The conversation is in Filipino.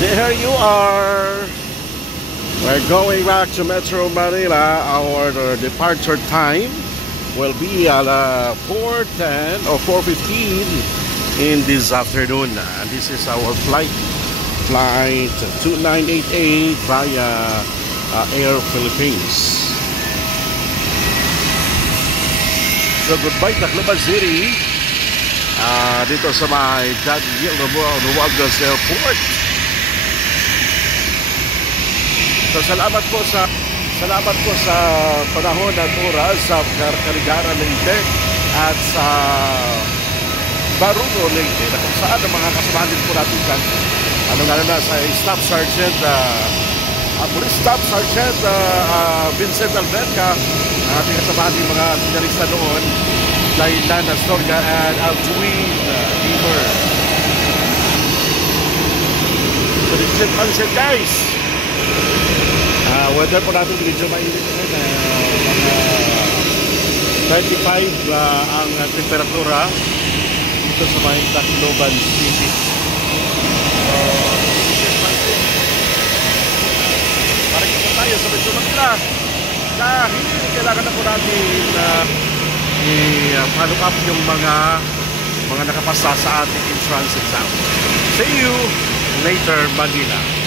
There you are. We're going back to Metro Manila. Our departure time will be at 4:10 or 4:15 in this afternoon. And this is our flight 2988 via Air Philippines. So goodbye Tacloban City. Dito sa may Romualdez Airport. So salamat po sa panahon at oras sa Carigara Leyte at sa Barugo Leyte na kung saan ang mga kasamahan din po natin dyan. Ano na sa Staff Sergeant Police Staff Sergeant Vincent Alberca, ating kasamahan din mga sinyalista noon, Dailan Astoria and Altuin Beaver. So this is it guys. Weather po natin medyo mainit na mga 35 ang temperatura dito sa may Tacloban City. Parang tayo sa Metro Manila dahil kailangan na po natin i-follow up yung mga nakapasa sa ating entrance exam. See you later, Manila.